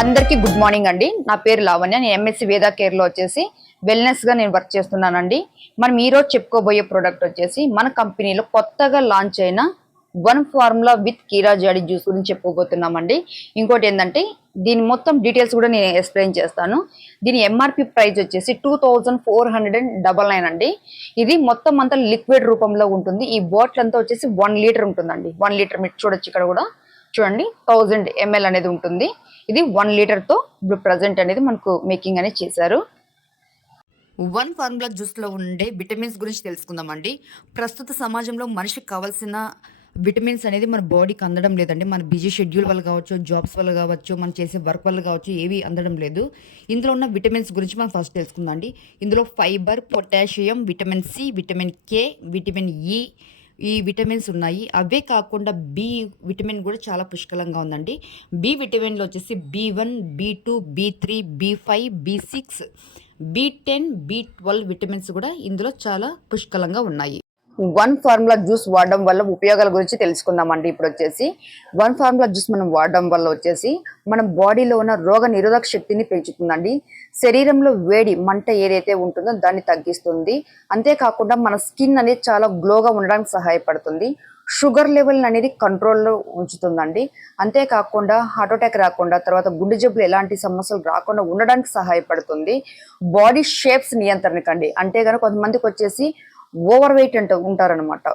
అందరికీ good morning అండి. నా పేరు లావణ్య. నేను ఎంఎస్సి వేదా కేర్లో వచ్చేసి వెల్నెస్గా నేను వర్క్ చేస్తున్నానండి. మనం ఈరోజు చెప్పుకోబోయే ప్రోడక్ట్ వచ్చేసి మన కంపెనీలో కొత్తగా లాంచ్ అయిన వన్ ఫార్ములా విత్ కీరా జాడి జ్యూస్ గురించి చెప్పుకోబోతున్నామండి. ఇంకోటి ఏంటంటే దీని మొత్తం డీటెయిల్స్ కూడా నేను ఎక్స్ప్లెయిన్ చేస్తాను. దీని ఎంఆర్పి ప్రైస్ వచ్చేసి 2499 అండి. ఇది మొత్తం అంతా లిక్విడ్ రూపంలో ఉంటుంది. ఈ బాటిల్ అంతా వచ్చేసి 1 లీటర్ ఉంటుందండి. 1 లీటర్ మీరు చూడొచ్చు, ఇక్కడ కూడా చూడండి 1000 ml అనేది ఉంటుంది. ఇది 1 లీటర్తో ఇప్పుడు ప్రజెంట్ అనేది మనకు మేకింగ్ అనేది చేశారు. వన్ ఫార్ములా జ్యూస్లో ఉండే విటమిన్స్ గురించి తెలుసుకుందామండి. ప్రస్తుత సమాజంలో మనిషికి కావాల్సిన విటమిన్స్ అనేది మన బాడీకి అందడం లేదండి. మన బిజీ షెడ్యూల్ వల్ల కావచ్చు, జాబ్స్ వల్ల కావచ్చు, మనం చేసే వర్క్ వల్ల కావచ్చు, ఏవి అందడం లేదు. ఇందులో ఉన్న విటమిన్స్ గురించి మనం ఫస్ట్ తెలుసుకుందాం అండి. ఇందులో fibre, potassium, vitamin C, vitamin K, vitamin E, ఈ విటమిన్స్ ఉన్నాయి. అవే కాకుండా బి విటమిన్ కూడా చాలా పుష్కలంగా ఉందండి. బి విటమిన్లో వచ్చేసి B1, B2, B3, B5, B6, B10, B12 vitamins కూడా ఇందులో చాలా పుష్కలంగా ఉన్నాయి. వన్ ఫార్ములా జ్యూస్ వాడడం వల్ల ఉపయోగాల గురించి తెలుసుకుందామండి. ఇప్పుడు వచ్చేసి వన్ ఫార్ములా జ్యూస్ మనం వాడడం వల్ల వచ్చేసి మన బాడీలో ఉన్న రోగ నిరోధక శక్తిని పెంచుతుందండి. శరీరంలో వేడి మంట ఏదైతే ఉంటుందో దాన్ని తగ్గిస్తుంది. అంతేకాకుండా మన స్కిన్ అనేది చాలా గ్లోగా ఉండడానికి సహాయపడుతుంది. షుగర్ లెవెల్ అనేది కంట్రోల్లో ఉంచుతుందండి. అంతేకాకుండా హార్ట్ అటాక్ రాకుండా, తర్వాత గుండె జబ్బులు ఎలాంటి సమస్యలు రాకుండా ఉండడానికి సహాయపడుతుంది. బాడీ షేప్స్ నియంత్రణకండి. అంటే కనుక కొంతమందికి వచ్చేసి ఓవర్ వెయిట్ ఉంటారనమాట.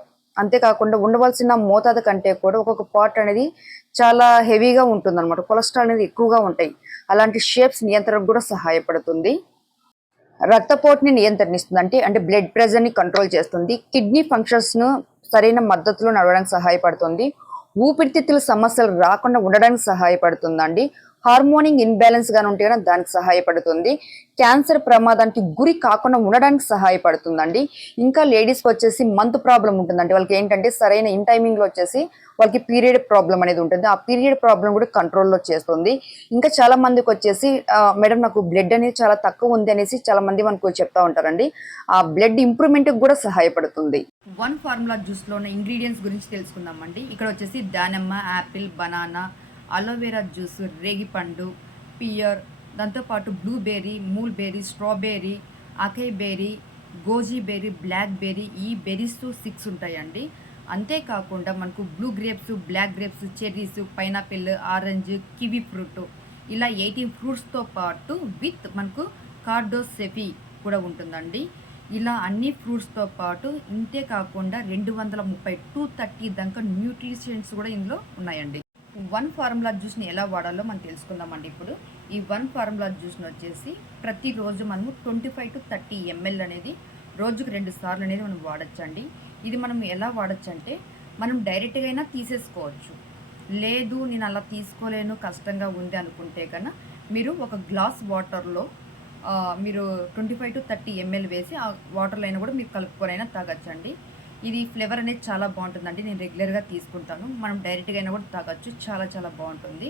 అంతేకాకుండా ఉండవలసిన మోతాదు కంటే కూడా ఒక్కొక్క పార్ట్ అనేది చాలా హెవీగా ఉంటుంది అనమాట. కొలెస్ట్రాల్ అనేది ఎక్కువగా ఉంటాయి. అలాంటి షేప్స్ నియంత్రణకు కూడా సహాయపడుతుంది. రక్తపోటుని నియంత్రణిస్తుంది. అంటే బ్లడ్ ప్రెషర్ని కంట్రోల్ చేస్తుంది. కిడ్నీ ఫంక్షన్స్ను సరైన మద్దతులో నడవడానికి సహాయపడుతుంది. ఊపిరితిత్తుల సమస్యలు రాకుండా ఉండడానికి సహాయపడుతుందండి. హార్మోనింగ్ ఇన్బ్యాలెన్స్ గా ఉంటే కనుక దానికి సహాయపడుతుంది. క్యాన్సర్ ప్రమాదానికి గురి కాకుండా ఉండడానికి సహాయపడుతుందండి. ఇంకా లేడీస్కి వచ్చేసి మంత్ ప్రాబ్లం ఉంటుందండి. వాళ్ళకి ఏంటంటే సరైన ఇన్ టైమింగ్ లో వచ్చేసి వాళ్ళకి పీరియడ్ ప్రాబ్లం అనేది ఉంటుంది. ఆ పీరియడ్ ప్రాబ్లం కూడా కంట్రోల్లో చేస్తుంది. ఇంకా చాలా మందికి వచ్చేసి మేడం నాకు బ్లడ్ అనేది చాలా తక్కువ ఉంది అనేసి చాలా మంది మనకు చెప్తా ఉంటారండి. ఆ బ్లడ్ ఇంప్రూవ్మెంట్ కూడా సహాయపడుతుంది. వన్ ఫార్ములా జ్యూస్ లో ఉన్న ఇంగ్రీడియంట్స్ గురించి తెలుసుకుందామండి. ఇక్కడ వచ్చేసి దానిమ్మ, యాపిల్, బనానా, అలోవెరా జ్యూస్, రేగిపండు, పియర్, దాంతోపాటు blueberry, mulberry, strawberry, acai berry, goji berry, black berry, ఈ బెర్రీస్ 6 ఉంటాయండి. అంతేకాకుండా మనకు blue grapes, black grapes, cherries, pineapple, orange, kiwi fruit, ఇలా 18 ఫ్రూట్స్తో పాటు విత్ మనకు కార్డోసెఫీ కూడా ఉంటుందండి. ఇలా అన్ని ఫ్రూట్స్తో పాటు ఇంతే కాకుండా 230 to 230 దాకా న్యూట్రిషన్స్ కూడా ఇందులో ఉన్నాయండి. వన్ ఫార్ములా జ్యూస్ని ఎలా వాడాలో మనం తెలుసుకుందామండి. ఇప్పుడు ఈ వన్ ఫార్ములా జ్యూస్ని వచ్చేసి ప్రతిరోజు మనము 25 to 30 ml అనేది రోజుకు 2 సార్లు అనేది మనం వాడచ్చండి. ఇది మనం ఎలా వాడచ్చు అంటే మనం డైరెక్ట్గా అయినా తీసేసుకోవచ్చు. లేదు నేను అలా తీసుకోలేను, కష్టంగా ఉంది అనుకుంటే కన్నా మీరు ఒక గ్లాస్ వాటర్లో మీరు 25 to 30 ml వేసి ఆ వాటర్లో అయినా కూడా మీరు కలుపుకొనైనా తాగచ్చండి. ఇది ఫ్లేవర్ అనేది చాలా బాగుంటుందండి. నేను రెగ్యులర్గా తీసుకుంటాను. మనం డైరెక్ట్గా అయినా కూడా తాగొచ్చు. చాలా చాలా బాగుంటుంది.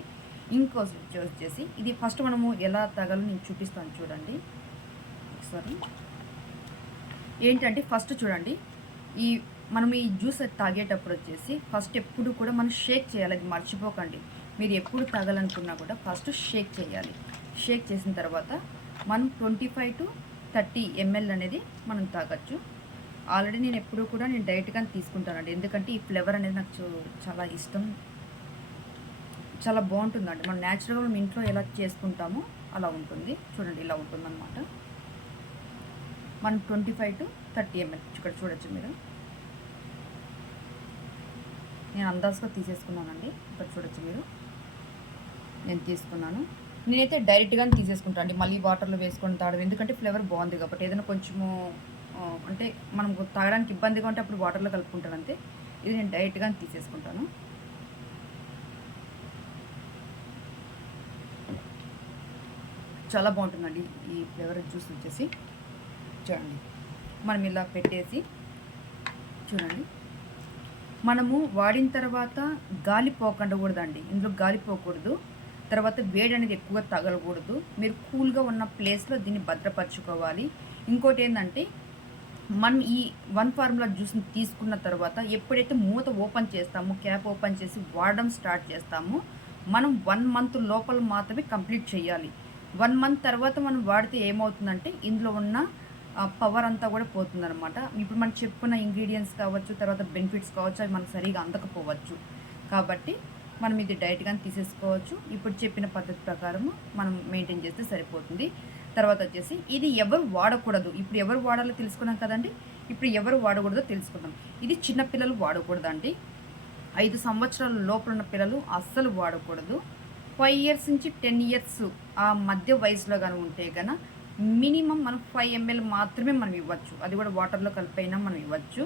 ఇంకోటి వచ్చేసి ఇది ఫస్ట్ మనము ఎలా తాగాలో నేను చూపిస్తాను చూడండి ఒకసారి. ఏంటంటే ఫస్ట్ చూడండి, మనం ఈ జ్యూస్ తాగేటప్పుడు వచ్చేసి ఫస్ట్ ఎప్పుడు కూడా మనం షేక్ చేయాలి. అది మర్చిపోకండి. మీరు ఎప్పుడు తాగాలనుకున్నా కూడా ఫస్ట్ షేక్ చేయాలి. షేక్ చేసిన తర్వాత మనం 25 to 30 ml అనేది మనం తాగొచ్చు. ఆల్రెడీ నేను ఎప్పుడు కూడా నేను డైరెక్ట్గానే తీసుకుంటానండి. ఎందుకంటే ఈ ఫ్లేవర్ అనేది నాకు చాలా ఇష్టం, చాలా బాగుంటుందండి. మనం న్యాచురల్గా మనం ఇంట్లో ఎలా చేసుకుంటామో అలా ఉంటుంది. చూడండి ఇలా ఉంటుందన్నమాట. మనం 25 to 30 ml ఇక్కడ చూడొచ్చు మీరు. నేను అందాజుగా తీసేసుకున్నానండి. ఇక్కడ చూడొచ్చు మీరు, నేను తీసుకున్నాను. నేనైతే డైరెక్ట్గానే తీసేసుకుంటాను అండి. మళ్ళీ వాటర్లో వేసుకొని తాగడం ఎందుకంటే ఫ్లేవర్ బాగుంది కాబట్టి. ఏదైనా కొంచెము అంటే మనం తాగడానికి ఇబ్బందిగా ఉంటే అప్పుడు వాటర్లో కలుపుకుంటాను అంతే. ఇది నేను డైరెక్ట్గానే తీసేసుకుంటాను. చాలా బాగుంటుందండి ఈ ఫ్లేవర్ జ్యూస్ వచ్చేసి. చూడండి మనం ఇలా పెట్టేసి చూడండి, మనము వాడిన తర్వాత గాలి పోకుండా కూడదండి. ఇందులో గాలి పోకూడదు. తర్వాత వేడి అనేది ఎక్కువగా తగలకూడదు. మీరు కూల్గా ఉన్న ప్లేస్లో దీన్ని భద్రపరచుకోవాలి. ఇంకోటి ఏంటంటే మనం ఈ వన్ ఫార్ములా జ్యూస్ని తీసుకున్న తర్వాత ఎప్పుడైతే మూత ఓపెన్ చేస్తామో, క్యాప్ ఓపెన్ చేసి వాడడం స్టార్ట్ చేస్తామో, మనం 1 మంత్ లోపల మాత్రమే కంప్లీట్ చేయాలి. 1 మంత్ తర్వాత మనం వాడితే ఏమవుతుందంటే ఇందులో ఉన్న పవర్ అంతా కూడా పోతుందనమాట. ఇప్పుడు మనం చెప్పుకున్న ఇంగ్రీడియంట్స్ కావచ్చు, తర్వాత బెనిఫిట్స్ కావచ్చు, అవి మనకు సరిగా అందకపోవచ్చు. కాబట్టి మనం ఇది డైరెక్ట్‌గానే తీసేసుకోవచ్చు. ఇప్పుడు చెప్పిన పద్ధతి ప్రకారము మనం మెయింటైన్ చేస్తే సరిపోతుంది. తర్వాత వచ్చేసి ఇది ఎవరు వాడకూడదు. ఇప్పుడు ఎవరు వాడాలో తెలుసుకున్నాం కదండీ! ఇప్పుడు ఎవరు వాడకూడదో తెలుసుకుందాం. ఇది చిన్న పిల్లలు వాడకూడదండి. 5 సంవత్సరాల లోపలున్న పిల్లలు అస్సలు వాడకూడదు. 5 ఇయర్స్ నుంచి 10 ఇయర్స్ ఆ మధ్య వయసులో గాని ఉంటే మినిమమ్ మనం 5 ఎంఎల్ మాత్రమే మనం ఇవ్వచ్చు. అది కూడా వాటర్‌లో కలిపైనా మనం ఇవ్వచ్చు.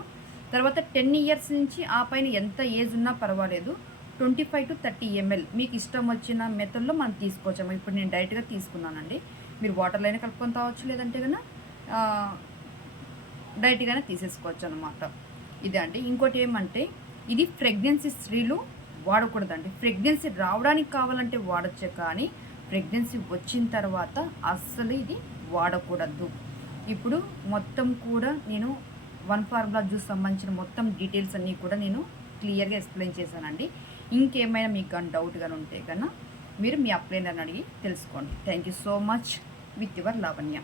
తర్వాత 10 ఇయర్స్ నుంచి ఆ పైన ఎంత ఏజ్ ఉన్నా పర్వాలేదు. 25-30 ఎంఎల్ మీకు ఇష్టం వచ్చిన మెథడ్‌లో మనం తీసుకోవచ్చమ్మా. ఇప్పుడు నేను డైరెక్ట్‌గా తీసుకున్నానండి. మీరు వాటర్‌లో అయినా కలుపుకొని తాగొచ్చు. లేదంటే డైరెక్ట్‌గానే తీసేసుకోవచ్చనమాట. ఇదే అండి. ఇంకోటి ఏమంటే ఇది ప్రెగ్నెన్సీ స్త్రీలు వాడకూడదండి. ప్రెగ్నెన్సీ రావడానికి కావాలంటే వాడొచ్చే కానీ ప్రెగ్నెన్సీ వచ్చిన తర్వాత అస్సలు ఇది వాడకూడదు. ఇప్పుడు మొత్తం కూడా నేను వన్ ఫార్ములా జ్యూస్ సంబంధించిన మొత్తం డీటెయిల్స్ అన్నీ కూడా నేను క్లియర్‌గా ఎక్స్‌ప్లెయిన్ చేశానండి. ఇంకేమైనా మీకు గాని డౌట్ గాని ఉంటే మీరు మీ అప్లైనర్‌ని అడిగి తెలుసుకోండి. Thank you so much. With your Lavanya.